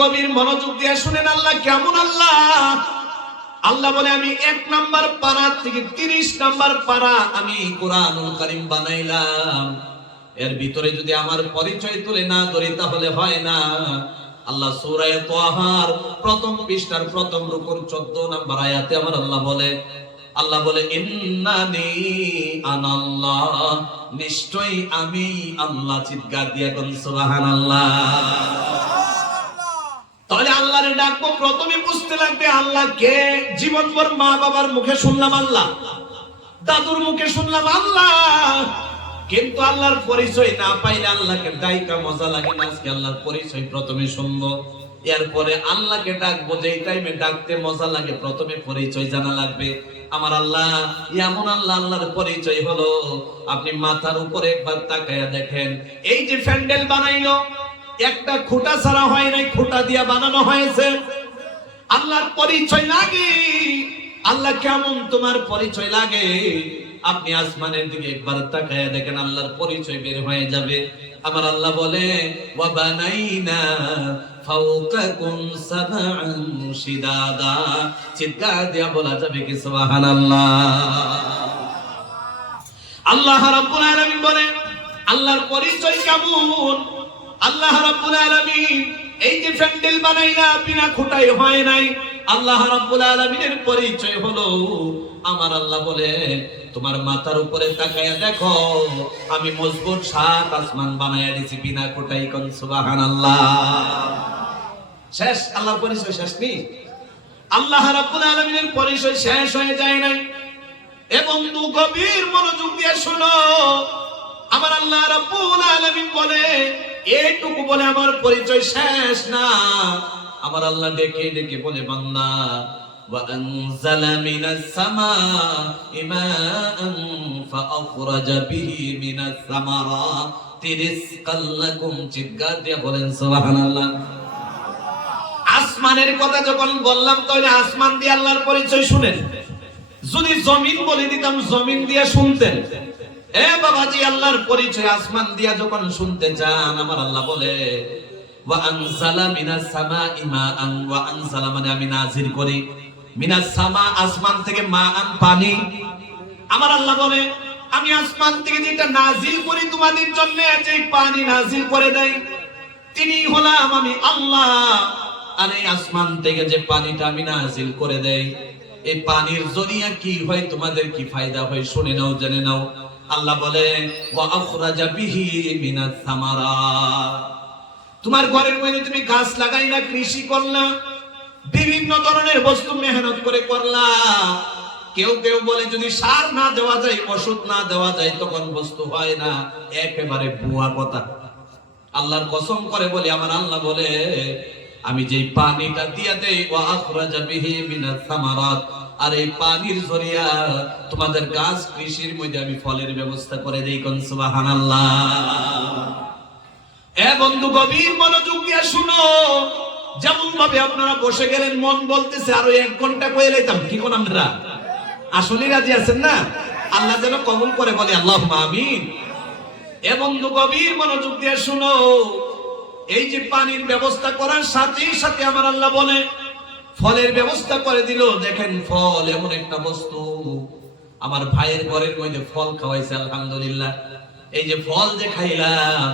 গভীর মনোযোগ দিয়ে শুনেন আল্লাহ কেমন আল্লাহ। আল্লাহ বলে আমি 1 নাম্বার পারা থেকে 30 নাম্বার পারা আমি কোরআনুল কারীম বানাইলাম। এর ভিতরে যদি আমার পরিচয় তুলে না ধরি তাহলে হয় না। আল্লাহ সূরা তাহার প্রথম পৃষ্ঠার প্রথম রুকুর 14 নাম্বার আয়াতে আমার আল্লাহ বলে ইন্নানি আনাল্লাহ, নিশ্চয়ই আমি আল্লাহ। চিৎকার দিয়ে কোন সুবহানাল্লাহ। তাহলে আল্লাহরে ডাকবো, প্রথমে বুঝতে লাগবে আল্লাহ কে। জীবনভর মা বাবার মুখে শুনলাম আল্লাহ, দাদুর মুখে শুনলাম আল্লাহ, কিন্তু আল্লাহর পরিচয় না পাইলে আল্লাহকে ডাইকা মজা লাগে না। আজকে আল্লাহর পরিচয় প্রথমে শুনবো, এরপরে আল্লাহকে ডাকবো। যেই টাইমে ডাকতে মজা লাগে প্রথমে পরিচয় জানা লাগবে। আমার আল্লাহ এমন আল্লাহ, আল্লাহর পরিচয় হলো আপনি মাথার উপরে একবার তাকায়া দেখেন, এই যে প্যান্ডেল বানাইলো একটা খুঁটা ছাড়া হয় নাই, খুঁটা দিয়া বানানো হয়েছে। আল্লাহর পরিচয় লাগে। আল্লাহ কেমন তোমার পরিচয় লাগে, আপনি আসমানের দিকে একবার তাকায়া দেখেন, আল্লাহর পরিচয় বের হয়ে যাবে। আমার আল্লাহ বলে ওয়া বানাইনা ফাওকাকুম সাবআন শিদাদা। চিৎকার দিয়া বলা যাবে কি সুবহানাল্লাহ। আল্লাহ রাব্বুল আলামিন বলে আল্লাহর পরিচয় কেমন। আল্লাহ রাব্বুল আলামিন এই যে প্যান্ডেল বানাইলা বিনা খুঁটায় হয় নাই, আল্লাহ রাব্বুল আলামিনের পরিচয় হলো আমার আল্লাহ বলে তোমার মাথার উপরে তাকায়া দেখো, আমি মজবুত 7 আসমান বানায়া দিছি বিনা খুঁটাই। কোন সুবহানাল্লাহ। শেষ, আল্লাহর পরিচয় শেষ নেই। আল্লাহ রাব্বুল আলামিনের পরিচয় শেষ হয়ে যায় নাই। এবং গভীর মনোযোগ দিয়ে শোনো, আমার আল্লাহ রাব্বুল আলামিন বলে এইটুকু বলে আমার পরিচয় শেষ না। আমার আল্লাহ ডেকে ডেকে বলে বান্দা ওয়া আনজালা মিনাস সামা'i মাআন ফাআখরাজা বিহি মিনাস সামারাতি রিজকাল লাকুম। চিৎকার দিয়ে বলেন সুবহানাল্লাহ। আসমানের কথা যখন বললাম তাহলে আসমান দিয়ে আল্লাহর পরিচয় শুনেন। যদি জমিন বলে দিতাম জমিন দিয়ে শুনতেন। এ বাবাজি, আল্লাহর পরিচয় আসমান দিয়া যখন শুনতে চান, আমার আল্লাহ বলে ওয়া আনজালা মিনাস সামা'i মাআন। ওয়া আনজালা মানে আমি নাজিল করি, মিনাস সামা আসমান থেকে, মাআন পানি। আমার আল্লাহ বলে আমি আসমান থেকে যেটা নাজিল করি তোমাদের জন্য, যে পানি নাজিল করে দেই তিনি হলাম আমি আল্লাহ। আর এই আসমান থেকে যে পানিটা আমি নাজিল করে দেই, এই পানির জরিয়া কি হয়, তোমাদের কি ফায়দা হয়, শুনে নাও, জেনে নাও। আল্লাহ বলে ওয়া আখরাজা বিহি মিনাস সামারাত। তোমার ঘরের মধ্যে তুমি গাছ লাগাইলা, কৃষি করলা, বিভিন্ন ধরনের বস্তু মেহনত করে করলা। কেউ কেউ বলে যদি সার না দেওয়া যায়, ওষুধ না দেওয়া যায়, তখন বস্তু হয় না। একেবারে ভুয়া কথা। আল্লাহর কসম করে বলি, আমার আল্লাহ বলে আমি যেই পানিটা দিয়া দেই ওয়া আখরাজা বিহি মিনাস সামারাত, আর এই পানির জরিয়া তোমাদের গাছ কৃষির মধ্যে আমি ফলের ব্যবস্থা করে দেই। কোন সুবহানাল্লাহ। এ বন্ধু, গভীর মনোযোগ দিয়ে শুনো। যেমন ভাবে আপনারা বসে গেলেন, মন বলতেছে আরো 1 ঘন্টা কয়ে লাইতাম। কি কোন আমরা আসলে রাজি আছেন না? আল্লাহ যেন কবুল করে, বলে আল্লাহুম্মা আমিন। এ বন্ধু, গভীর মনোযোগ দিয়ে শুনো। এই যে পানির ব্যবস্থা করার সাথেই সাথে আমার আল্লাহ বলে ফলের ব্যবস্থা করে দিল। দেখেন, ফল এমন একটা বস্তু, আমার ভাইয়ের ঘরের মধ্যে ফল খাওয়াইছে আলহামদুলিল্লাহ। এই যে ফল যে খাইলাম,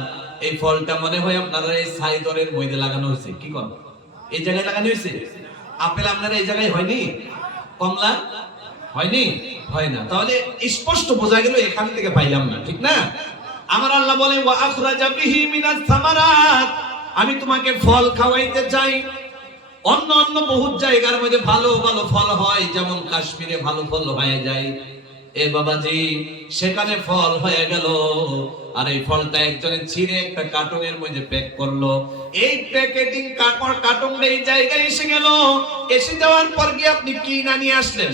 এই ফলটা মনে হয় আপনারা এই সাইদরের মধ্যে লাগানো হয়েছে। কি কোন এই জায়গায় লাগানো হয়েছে? আপেল আপনারা এই জায়গায় হয়নি? কমলা হয়নি? হয় না। তাহলে স্পষ্ট বোঝা গেল এখান থেকে পাইলাম না, ঠিক না? আমার আল্লাহ বলে ওয়া আখরাজা বিহি মিনাস সামারাত, আমি তোমাকে ফল খাওয়াইতে চাই। অন্য অন্য বহুত জায়গার মধ্যে ভালো ভালো ফল হয়, যেমন কাশ্মীরে ভালো ফল হয়ে যায়। এ বাবাজি, সেখানে ফল হয়ে গেল, আর এই ফলটা একজনে ছিঁড়ে একটা কার্টুনের মধ্যে প্যাক করলো। এই প্যাকেটিং কার্টুনটা এই জায়গায় এসে গেল। এসে যাওয়ার পর কি আপনি কি না নিয়ে আসলেন?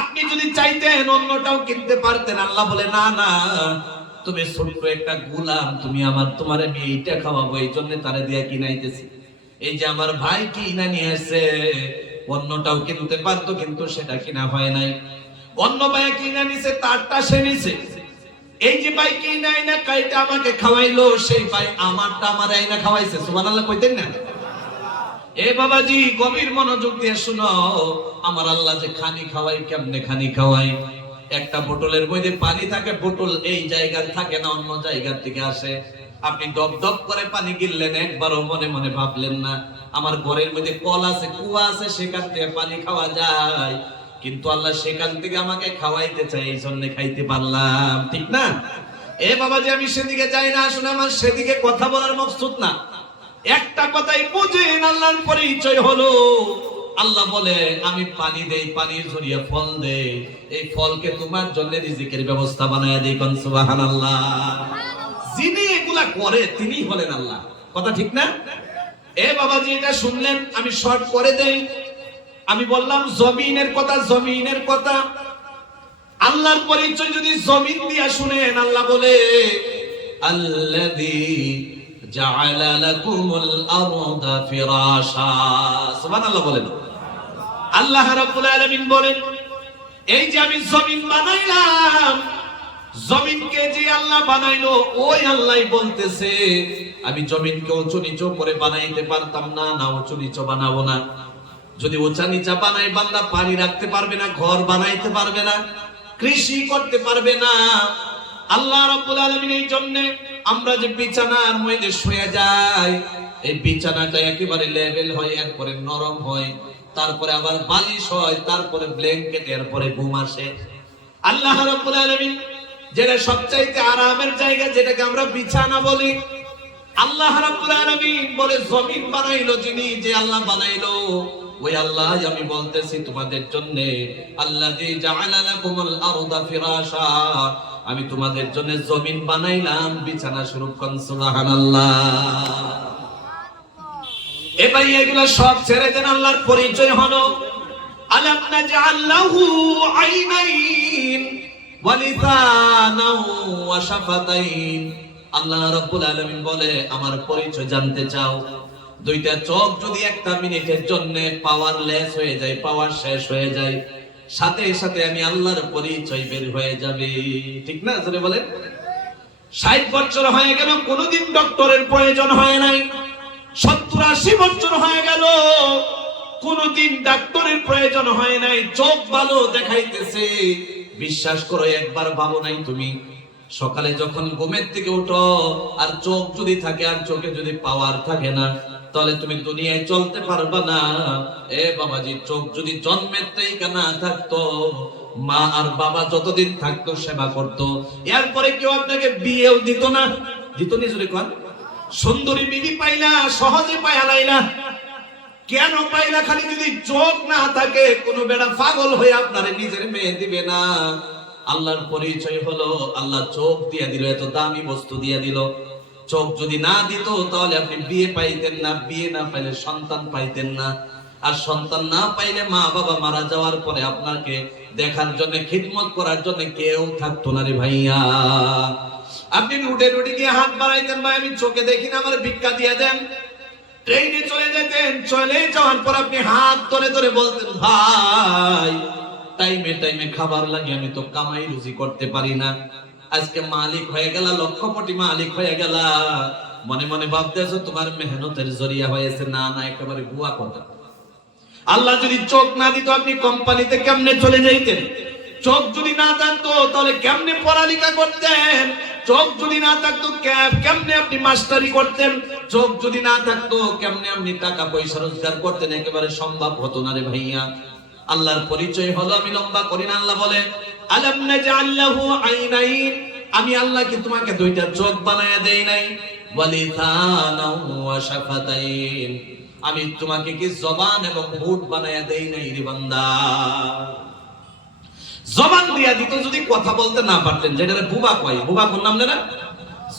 আপনি যদি চাইতেন অন্যটাও কিনতে পারতেন। আল্লাহ বলে না না, তুমি ছোট্ট একটা গোলাম, তোমার আমি এইটা খাওয়াবো, এই জন্য তারে দিয়ে কিনাইতেছি। এই যে আমার ভাই কিনা নিয়ে আসছে, অন্যটাও কিনতে পারতো, কিন্তু সেটা কিনা হয় নাই। অন্য ভাই কিনা নিছে, তারটা সে নিছে। এই যে ভাই কিনা আইনা কাইটা আমাকে খাওয়াইলো, সেই ভাই আমারটা আমার আইনা খাওয়াইছে। সুবহানাল্লাহ কইতেন না? এ বাবাজি গভীর মনোযোগ দিয়ে শুনো, আমার আল্লাহ যে খানি খাওয়াই, কেমনে খানি খাওয়াই? একটা বোতলের মধ্যে পানি থাকে, বোতল এই জায়গার থাকে না, অন্য জায়গার থেকে আসে। আপনি ডব ডব করে পানি গিললেন, একবারও মনে মনে ভাবলেন না আমার ঘরের মধ্যে কল আছে, কুয়া আছে, সেখান থেকে পানি খাওয়া যায়। কিন্তু আল্লাহ সেখান থেকে আমাকে খাওয়াইতে চাই, এই জন্য খাইতে পারলাম, ঠিক না? এ বাবাজি আমি সেদিকে যাই না, আসলে আমার সেদিকে কথা বলার মকসুদ না। একটা কথাই বুঝেন, আল্লাহর পরিচয় হলো, আল্লাহ বলে আমি পানি দেই, পানির জড়িয়ে ফল দেই, এই ফলকে তোমার জন্য রিজিকের ব্যবস্থা বানায় দেই। কোন সুবহানাল্লাহ। যিনি এগুলা করে তিনি হলেন আল্লাহ। কথা ঠিক না? এ বাবাজি এটা শুনলেন, আমি শর্ট করে দেই। আমি বললাম জমিনের কথা, জমিনের কথা। আল্লাহর পরিচয় যদি জমিন দিয়া শুনেন, আল্লাহ বলে আল্লাযী জাআলা লাকুমুল আরদা ফিরাশা। সুবহানাল্লাহ বলেন। আল্লাহ রাব্বুল আলামিন বলেন, এই যে আমি জমিন বানাইলাম, জমিনকে যে আল্লাহ বানাইলো ওই আল্লাহই বলতেছে আমি জমিনকে উঁচু নিচু করে বানাইতে পারতাম না, না উঁচু নিচু বানাবো না। যদি উঁচা নিচা বানাই, বান্দা পানি রাখতে পারবে না, ঘর বানাইতে পারবে না, কৃষি করতে পারবে না। আল্লাহ রাব্বুল আলামিন এই জন্য আমরা যে বিছানার মধ্যে শুয়ে যাই, এই বিছানাটা একেবারে লেভেল হয়, এরপরে নরম হয়, তারপরে আবার বালিশ হয়, তারপরে ব্ল্যাঙ্কেট, এরপরে ঘুম আসে। আল্লাহ রাব্বুল আলামিন যেটা সবচাইতে আরামের জায়গা, যেটাকে আমরা বিছানা বলি, আল্লাহ রাব্বুল আলামিন বলে জমিন বানাইলো যিনি, যে আল্লাহ বানাইলো ওই আল্লাহ আমি বলতেছি তোমাদের জন্য আল্লাযী জাআলা লাকুমুল আরদা ফিরাশা, আমি তোমাদের জন্য জমিন বানাইলাম বিছানা স্বরূপ। কোন সুবহানাল্লাহ। এ ভাই এগুলা সব ছেড়ে দেন, আল্লাহর পরিচয় হলো আলাম নাজআল লাহু আইনাইন ওয়া লিসানান ওয়া শাফাতাইন। আল্লাহ রাব্বুল আলামিন বলে আমার পরিচয় জানতে চাও, দুইটা চোখ যদি একটা মিনিটের জন্য পাওয়ারলেস হয়ে যায়, পাওয়ার শেষ হয়ে যায়, সাথে সাথে আমি আল্লাহর পরিচয় বের হয়ে যাবে, ঠিক না? জোরে বলেন। 60 বছর হয়ে গেল, কোনদিন ডক্টরের প্রয়োজন হয় নাই। 70-80 বছর হয়ে গেল, কোনদিন ডাক্তারের প্রয়োজন হয় নাই। চোখ ভালো দেখাইতেছে, বিশ্বাস করো একবার ভাবো নাই তুমি সকালে যখন ঘুমের থেকে উঠো, আর চোখ যদি থাকে, আর চোখে যদি পাওয়ার থাকে না, তাহলে তুমি দুনিয়ায় চলতে পারবা না। এ বাবাজি, চোখ যদি জন্মের থেকে না থাকতো, মা আর বাবা যতদিন থাকতো সেবা করতো, এরপরে কেউ আপনাকে বিয়েও দিত না। দিত নি? যদি কোন সুন্দরী বিবি পাইলা, সহজে পাইয়া লাইলা। কেন পাইলা? খালি যদি চোখ না থাকে, কোনো বেড়া পাগল হয়ে আপনারে নিজের মেয়ে দিবে না। আল্লাহর পরিচয় হলো আল্লাহ চোখ দিয়ে দিল, এত দামি বস্তু দিয়ে দিল। চোখ যদি না দিত তাহলে আপনি বিয়ে পাইতেন না, বিয়ে না পাইলে সন্তান পাইতেন না, আর সন্তান না পাইলে মা বাবা মারা যাওয়ার পরে আপনাকে দেখার জন্য, খিদমত করার জন্য কেউ থাকতো না রে ভাইয়া। আপনি রুটে রুটে গিয়ে হাত বাড়াইতেন, ভাই আমি চোখে দেখি না, আমার ভিক্ষা দিয়ে দেন। ট্রেনে চলে যেতেন, চলে যাওয়ার পর আপনি হাত ধরে ধরে বলতেন ভাই টাইমে টাইমে খাবার লাগে, আমি তো কামাই রুজি করতে পারি না। আজকে মালিক হয়ে গেলা, লক্ষপতি মালিক হয়ে গেলা, মনে মনে ভাবতেছো তোমার মেহনতের জরিয়া হয়েছে। না না, একেবারে ভুয়া কথা। আল্লাহ যদি চোখ না দিত, আপনি কোম্পানিতে কেমনে চলে যাইতেন? চোখ যদি না থাকতো তাহলে কেমনে পড়ালেখা করতেন? চোখ যদি না থাকতো কেমনে আপনি মাস্টারি করতেন? চোখ যদি না থাকতো কেমনে আপনি টাকা পয়সা রোজগার করতেন? একেবারে সম্ভব হতো না রে ভাইয়া। আল্লাহর পরিচয় হলো, আমি লম্বা করি না, আল্লাহ বলে আলাম নাজআল লাহু আইনাইন, আমি আল্লাহ কি তোমাকে দুইটা চোখ বানায়া দেই নাই? ওয়া লিসানান ওয়া শাফাতাইন, আমি তোমাকে কি জবান এবং ঠোঁট বানায়া দেই নাই রে বান্দা? জবান দিয়া দিত, যদি কথা বলতে না পারতেন, যেটা বুবা কয়, বুবা কোন নাম না?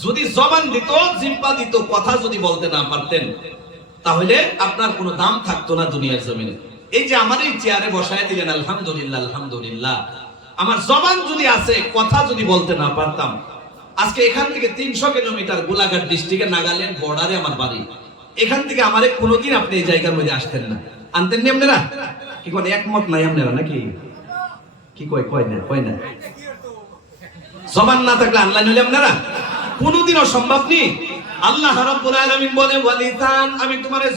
যদি জবান দিত, জিহ্বা দিত, কথা যদি বলতে না পারতেন, তাহলে আপনার কোনো দাম থাকতো না দুনিয়ার জমিনে। এই যে আমার এই চেয়ারে বসায় দিলেন, আলহামদুলিল্লাহ আলহামদুলিল্লাহ, আমার জবান যদি আছে, কথা যদি বলতে না পারতাম, আজকে এখান থেকে 300 কিলোমিটার গোলাঘাট ডিস্ট্রিক্টের নাগাল্যান্ড বর্ডারে আমার বাড়ি, এখান থেকে আমারে কোনোদিন আপনি এই জায়গার মধ্যে আসতেন না। আনতেন নি আপনারা? কি কোন একমত নাই আপনারা নাকি? কি কয় না? জবান না থাকলে আল্লাহ নিলে আপনারা কোনোদিন অসম্ভব নি। আল্লাহ রাব্বুল আলামিন বলে ওয়ালিতান, আমি তোমারে